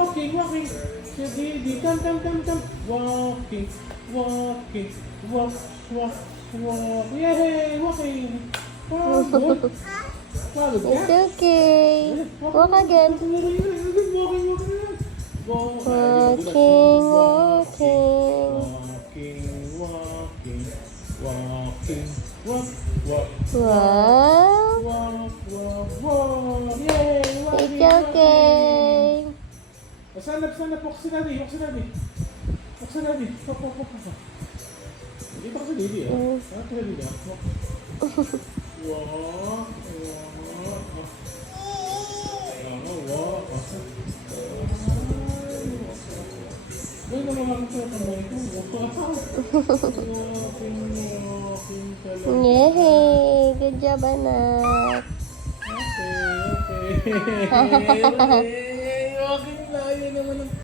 Walking, walking. Sige, di, come. Walking, walking, walk, walk, walk. Yay, walking. Pagod. Pagod ka? It's okay. Walk again. Walking, Walking. walking, walk, walk, Wow. walk. Yay, walking, It's okay. Stand up, walk si Daddy. Walk si Daddy. Walk. Dito ka sa Daddy, ah. Walk si Daddy, ah. Walk. Walk. Uy, naman ako sa kamay ko. Walking ka lang. Yay. Good job, anak. Okay. Walking na, yun naman ang